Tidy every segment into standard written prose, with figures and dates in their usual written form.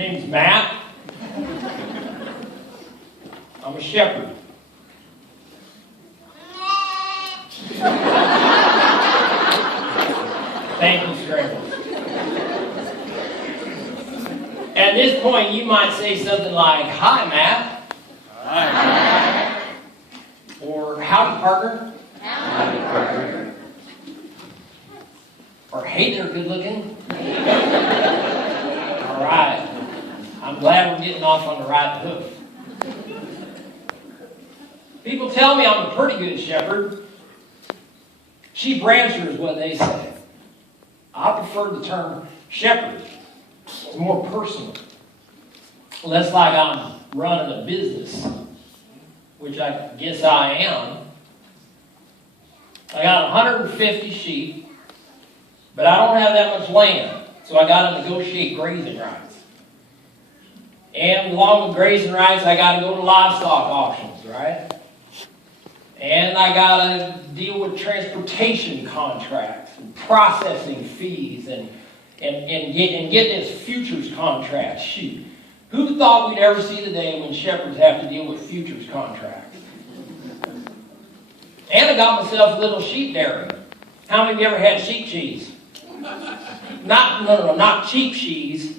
name's Matt. I'm a shepherd. Thank you, Scrambles. At this point, you might say something like, "Hi, Matt." Hi. Or, "Howdy, partner." Howdy, partner. Or, "Hey there, good looking." All right. I'm glad we're getting off on the right hoof. People tell me I'm a pretty good shepherd. Sheep rancher is what they say. I prefer the term shepherd. It's more personal. Less like I'm running a business, which I guess I am. I got 150 sheep, but I don't have that much land, so I got to negotiate grazing rights. And along with grazing rights, I got to go to livestock auctions, right? And I got to deal with transportation contracts and processing fees and get this futures contracts. Shoot, who thought we'd ever see the day when shepherds have to deal with futures contracts? And I got myself a little sheep dairy. How many of you ever had sheep cheese? Not cheap cheese.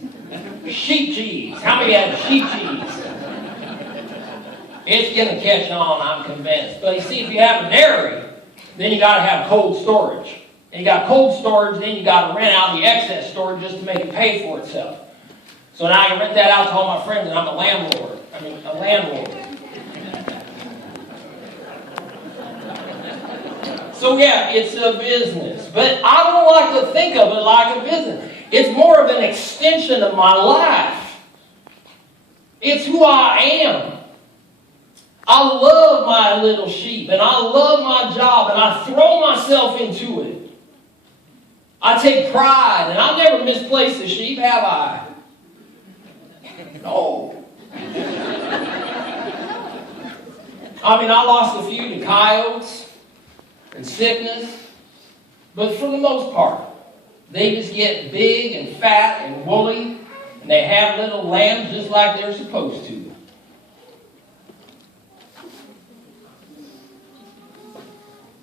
Sheep cheese. How many have sheep cheese? It's going to catch on, I'm convinced. But you see, if you have a dairy, then you got to have cold storage. And you got cold storage, then you got to rent out the excess storage just to make it pay for itself. So now I can rent that out to all my friends, and I'm a landlord. So yeah, it's a business. But I don't like to think of it like a business. It's more of an extension of my life. It's who I am. I love my little sheep, and I love my job, and I throw myself into it. I take pride, and I've never misplaced a sheep, have I? No. I mean, I lost a few to coyotes and sickness, but for the most part, they just get big and fat and woolly, and they have little lambs just like they're supposed to.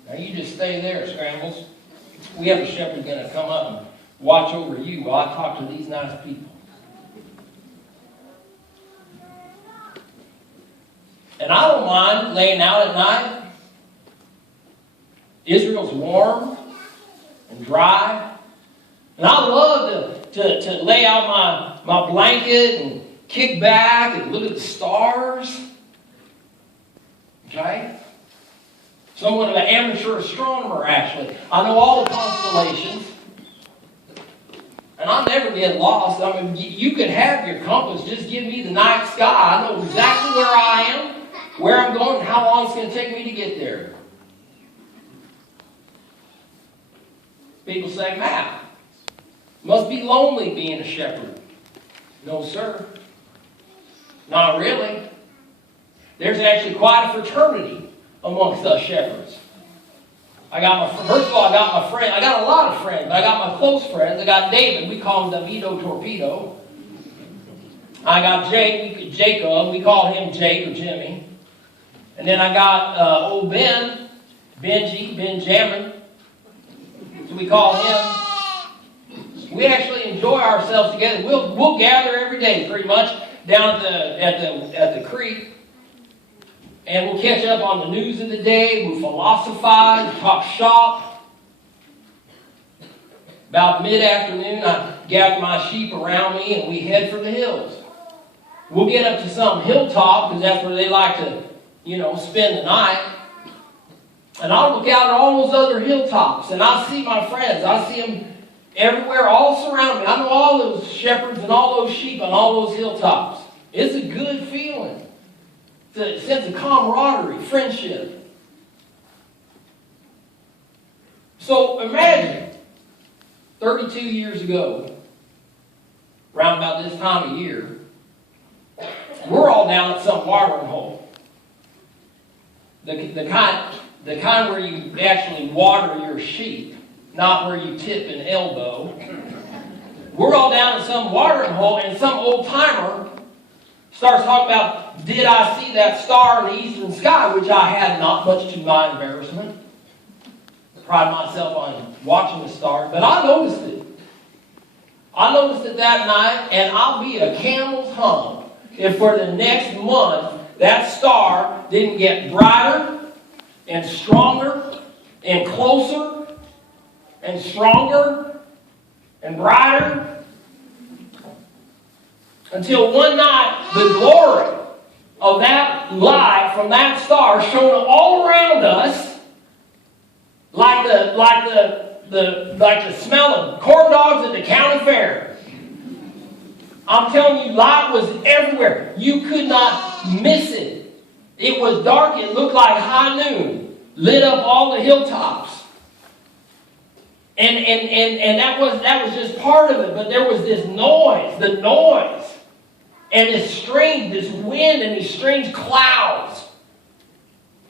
Now you just stay there, Scrambles. We have a shepherd going to come up and watch over you while I talk to these nice people. And I don't mind laying out at night. Israel's warm and dry. And I love to lay out my blanket and kick back and look at the stars. Okay? Somewhat of an amateur astronomer, actually. I know all the constellations. And I'll never get lost. I mean, you can have your compass. Just give me the night sky. I know exactly where I am, where I'm going, and how long it's going to take me to get there. People say, "Matt, must be lonely being a shepherd." No, sir. Not really. There's actually quite a fraternity amongst us shepherds. First of all, I got my friend. I got a lot of friends, but I got my close friends. I got David. We call him Davido Torpedo. I got Jacob. We call him Jake or Jimmy. And then I got old Benjamin. So we call him. We actually enjoy ourselves together. We'll gather every day, pretty much, down at the creek. And we'll catch up on the news of the day. We'll philosophize, talk shop. About mid-afternoon, I gather my sheep around me and we head for the hills. We'll get up to some hilltop because that's where they like to, spend the night. And I'll look out at all those other hilltops and I see my friends. I see them everywhere, all surround me. I know all those shepherds and all those sheep on all those hilltops. It's a good feeling. It's a sense of camaraderie, friendship. So imagine, 32 years ago, around about this time of year, we're all down at some watering hole. The kind where you actually water your sheep, not where you tip an elbow. We're all down at some watering hole, and some old timer starts talking about, did I see that star in the eastern sky, which I had not, much to my embarrassment. I pride myself on watching the stars, but I noticed it. I noticed it that night, and I'll be a camel's hump if for the next month that star didn't get brighter and stronger and closer and stronger and brighter until one night the glory of that light from that star shone all around us like the smell of corn dogs at the county fair. I'm telling you, light was everywhere. You could not miss it. It was dark. It looked like high noon. Lit up all the hilltops. And that was just part of it. But there was this noise, the noise. And this wind and these strange clouds.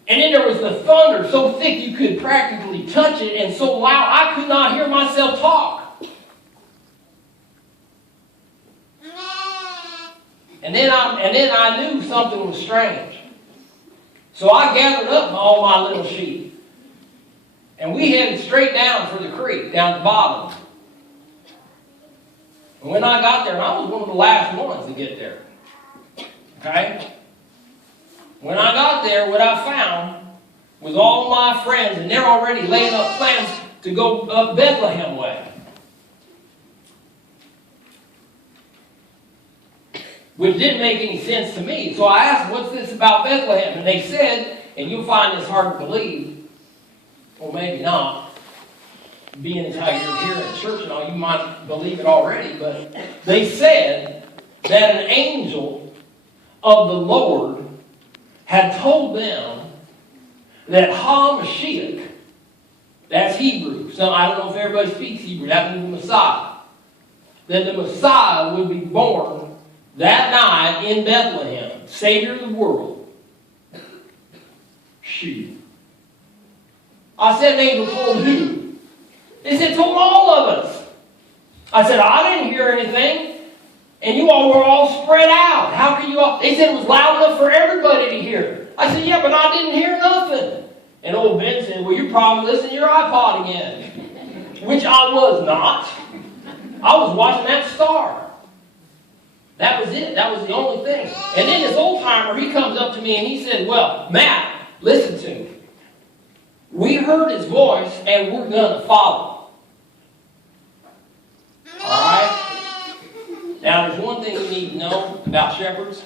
And then there was the thunder so thick you could practically touch it, and so loud I could not hear myself talk. And then I knew something was strange. So I gathered up all my little sheep. And we headed straight down for the creek, down the bottom. And when I got there, and I was one of the last ones to get there. Okay? When I got there, what I found was all my friends, and they're already laying up plans to go up Bethlehem way. Which didn't make any sense to me. So I asked, what's this about Bethlehem? And they said, and you'll find this hard to believe, or maybe not, being as how you're here in church and all, you might believe it already, but they said that an angel of the Lord had told them that HaMashiach, that's Hebrew. So I don't know if everybody speaks Hebrew, that means the Messiah. That the Messiah would be born that night in Bethlehem, Savior of the world. Sheep. I said an angel told who? They said told all of us. I said, I didn't hear anything. And you all were all spread out. How can you all? They said it was loud enough for everybody to hear. I said, yeah, but I didn't hear nothing. And old Ben said, well, you're probably listening to your iPod again. Which I was not. I was watching that star. That was it. That was the only thing. And then this old timer, he comes up to me and he said, well, Matt, listen to me. We heard his voice and we're going to follow. All right? Now, there's one thing you need to know about shepherds.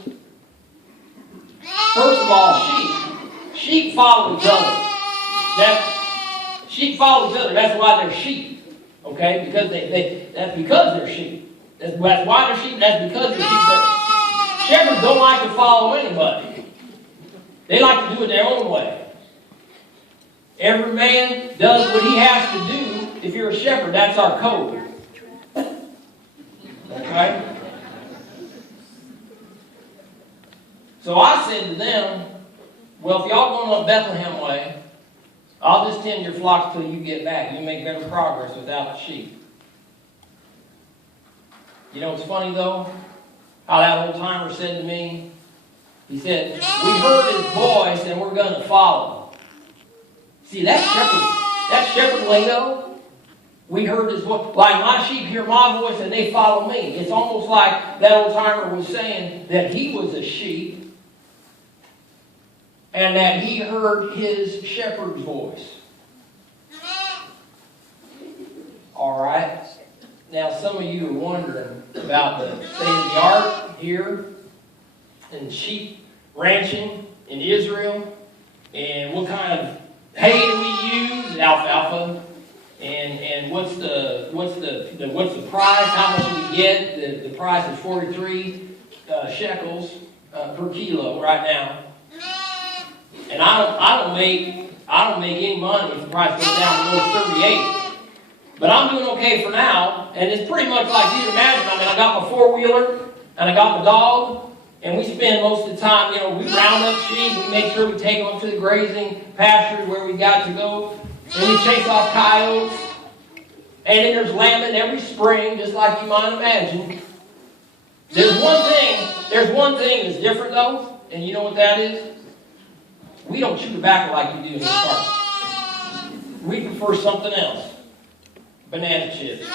First of all, sheep. Sheep follow each other. Sheep follow each other. That's why they're sheep. Okay? Because that's because they're sheep. That's why they're sheep. That's because they're sheep. But shepherds don't like to follow anybody. They like to do it their own way. Every man does what he has to do. If you're a shepherd, that's our code. Okay? So I said to them, well, if y'all going up Bethlehem way, I'll just tend your flocks till you get back. You make better progress without the sheep. You know what's funny though? How that old timer said to me, he said, we heard his voice and we're going to follow. See, that's shepherd lingo. We heard his voice. Like my sheep hear my voice and they follow me. It's almost like that old timer was saying that he was a sheep and that he heard his shepherd's voice. All right. Now, some of you are wondering about the state of the art here in sheep ranching in Israel, and what kind of hay do we use? Alfalfa. And what's the price? How much do we get? The price is 43 shekels per kilo right now. And I don't make any money if the price goes down below 38. But I'm doing okay for now, and it's pretty much like you'd imagine. I mean, I got my four-wheeler and I got my dog, and we spend most of the time, we round up sheep, we make sure we take them up to the grazing pastures where we got to go, and we chase off coyotes. And then there's lambing every spring, just like you might imagine. There's one thing that's different though, and you know what that is? We don't chew tobacco like you do in this part. We prefer something else. Banana chips.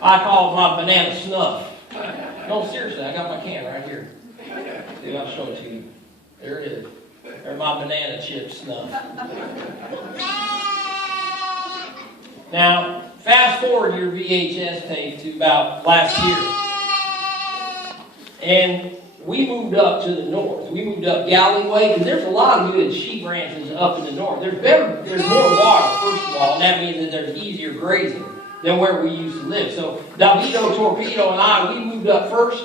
I call it my banana snuff. No, seriously, I got my can right here. See, I'll show it to you. There it is. There's my banana chip snuff. Now, fast forward your VHS tape to about last year. And we moved up to the north. We moved up Galley Way, because there's a lot of good sheep ranches up in the north. There's more water, first of all, and that means that there's easier grazing than where we used to live. So Davito, Torpedo, and I, we moved up first,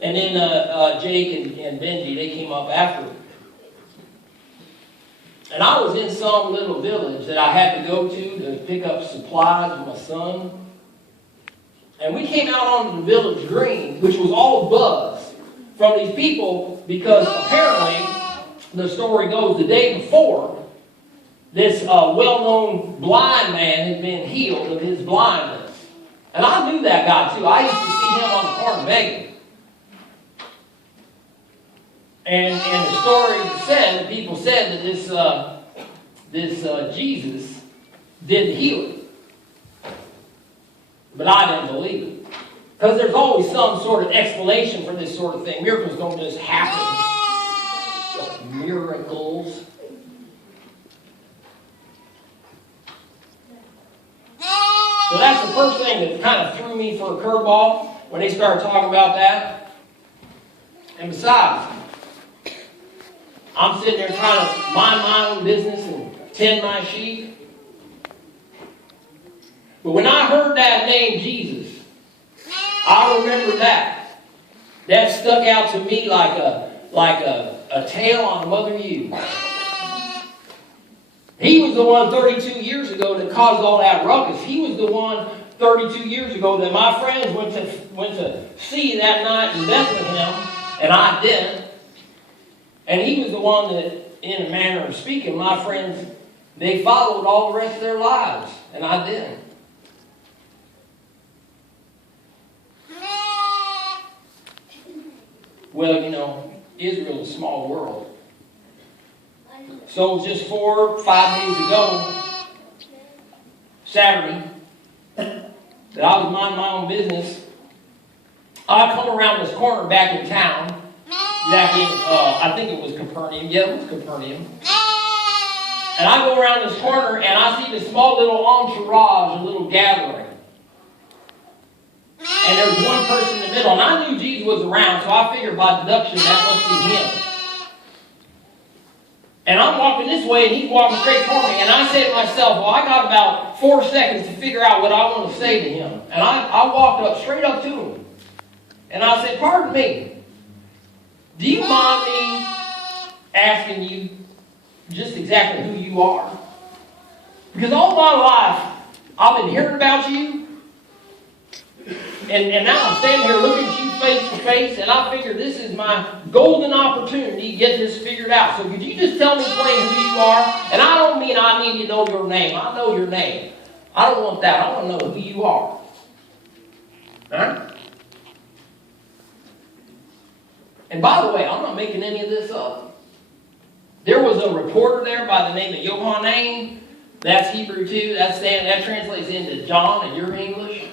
and then Jake and Benji, they came up after. And I was in some little village that I had to go to pick up supplies with my son. And we came out onto the village green, which was all buzz from these people, because apparently, the story goes, the day before, this well-known blind man had been healed of his blindness. And I knew that guy too. I used to see him on the corner begging. And the story said, that people said that this Jesus didn't heal him. But I didn't believe it. Because there's always some sort of explanation for this sort of thing. Miracles don't just happen. Miracles. So that's the first thing that kind of threw me for a curveball when they started talking about that. And besides, I'm sitting there trying to mind my own business and tend my sheep. But when I heard that name, Jesus, I remember that. That stuck out to me like a tail on a mother ewe. He was the one 32 years ago that caused all that ruckus. He was the one 32 years ago that my friends went to see that night in Bethlehem, and I didn't. And he was the one that, in a manner of speaking, my friends, they followed all the rest of their lives, and I didn't. Well, you know, Israel is a small world. So it was just 4 or 5 days ago, Saturday, that I was minding my own business. I come around this corner back in town, back in, I think it was Capernaum. Yeah, it was Capernaum. And I go around this corner and I see this small little entourage, a little gathering. And there's one person in the middle. And I knew Jesus was around, so I figured by deduction that must be him. And I'm walking this way and he's walking straight for me. And I say to myself, well, I got about 4 seconds to figure out what I want to say to him. And I walked straight up to him. And I said, pardon me, do you mind me asking you just exactly who you are? Because all my life, I've been hearing about you. And now I'm standing here looking at you face to face, and I figure this is my golden opportunity to get this figured out. So could you just tell me plain who you are? And I don't mean I need to know your name. I know your name. I don't want that. I want to know who you are. Huh? And by the way, I'm not making any of this up. There was a reporter there by the name of Yohanan. That's Hebrew too. That translates into John in your English.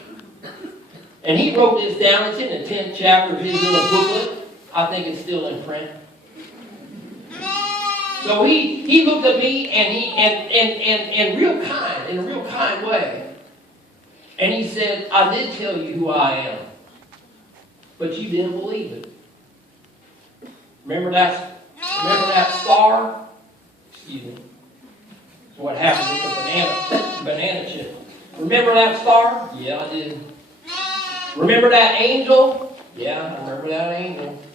And he wrote this down. It's in the 10th chapter of his little booklet. I think it's still in print. So he looked at me and in a real kind way. And he said, I did tell you who I am, but you didn't believe it. Remember that star? Excuse me. That's what happened with the banana chip. Remember that star? Yeah, I did. Remember that angel? Yeah, I remember that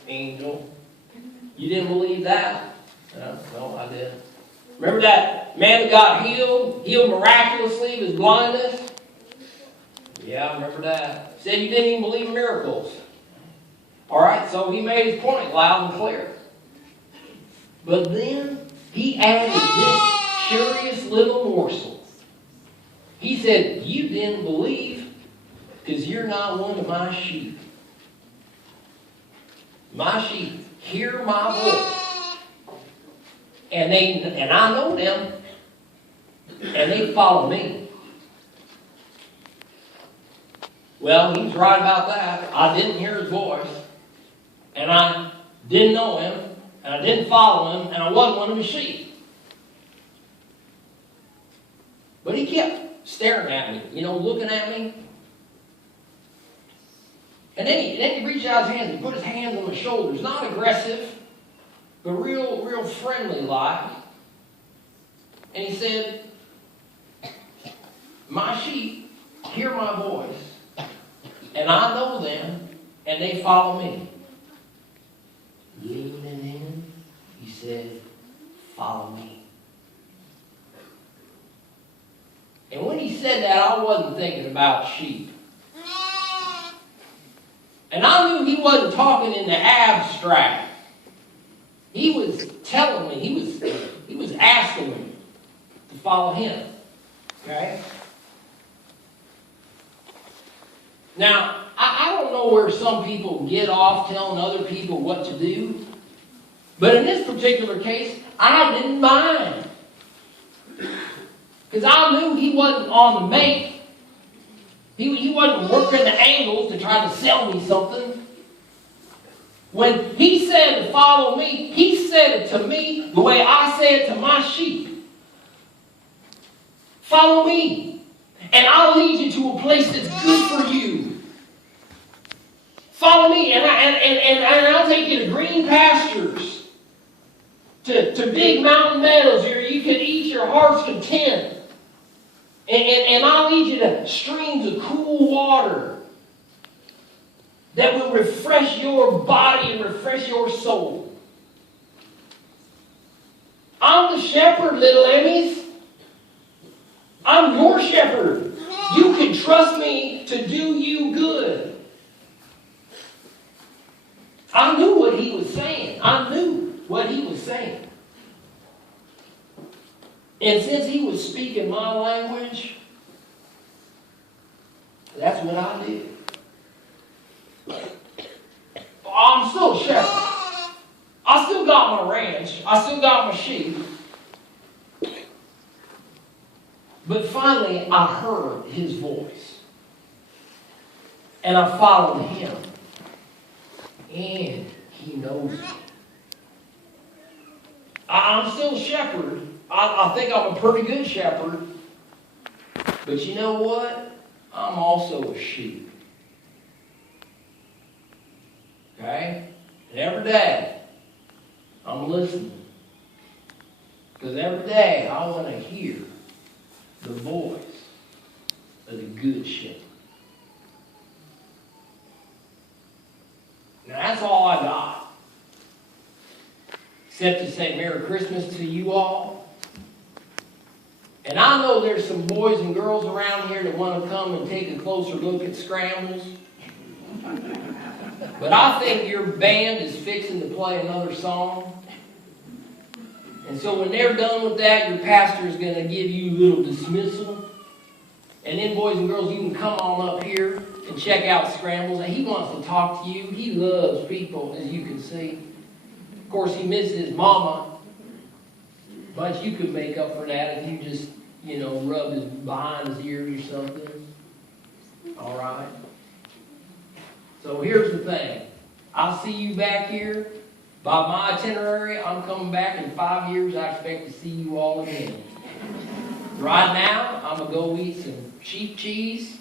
angel. You didn't believe that? No, I didn't. Remember that man that got healed miraculously of his blindness? Yeah, I remember that. Said you didn't even believe in miracles. All right, so he made his point loud and clear. But then he added this curious little morsel. He said, you didn't believe because you're not one of my sheep. My sheep hear my voice. And I know them. And they follow me. Well, he's right about that. I didn't hear his voice. And I didn't know him. And I didn't follow him. And I wasn't one of his sheep. But he kept staring at me, looking at me. And then he reached out his hands and put his hands on my shoulders. Not aggressive, but real friendly like. And he said, my sheep hear my voice, and I know them, and they follow me. Leaning in, he said, follow me. And when he said that, I wasn't thinking about sheep. And I knew he wasn't talking in the abstract. He was telling me, he was asking me to follow him. Okay? Now, I don't know where some people get off telling other people what to do. But in this particular case, I didn't mind. Because I knew he wasn't on the make. He wasn't working the angles to try to sell me something. When he said to follow me, he said it to me the way I say it to my sheep. Follow me, and I'll lead you to a place that's good for you. Follow me, and I'll take you to green pastures, to big mountain meadows where you can eat your heart's content. And I'll lead you to streams of cool water that will refresh your body and refresh your soul. I'm the shepherd, little Emmys. I'm your shepherd. You can trust me to do you good. I knew what he was saying. And since he was speaking my language, that's what I did. I'm still a shepherd. I still got my ranch. I still got my sheep. But finally, I heard his voice. And I followed him. And he knows me. I'm still a shepherd. I think I'm a pretty good shepherd. But you know what? I'm also a sheep. Okay? And every day, I'm listening. Because every day, I want to hear the voice of the good shepherd. Now, that's all I got. Except to say Merry Christmas to you all. And I know there's some boys and girls around here that want to come and take a closer look at scrambles. But I think your band is fixing to play another song. And so when they're done with that, your pastor is going to give you a little dismissal. And then, boys and girls, you can come on up here and check out Scrambles. And he wants to talk to you. He loves people, as you can see. Of course, he misses his mama. But you could make up for that if you just, rub his behind his ears or something. All right? So here's the thing. I'll see you back here. By my itinerary, I'm coming back in 5 years. I expect to see you all again. Right now, I'm going to go eat some sheep cheese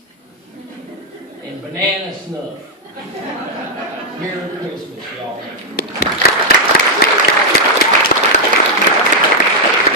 and banana snuff. Merry Christmas, y'all.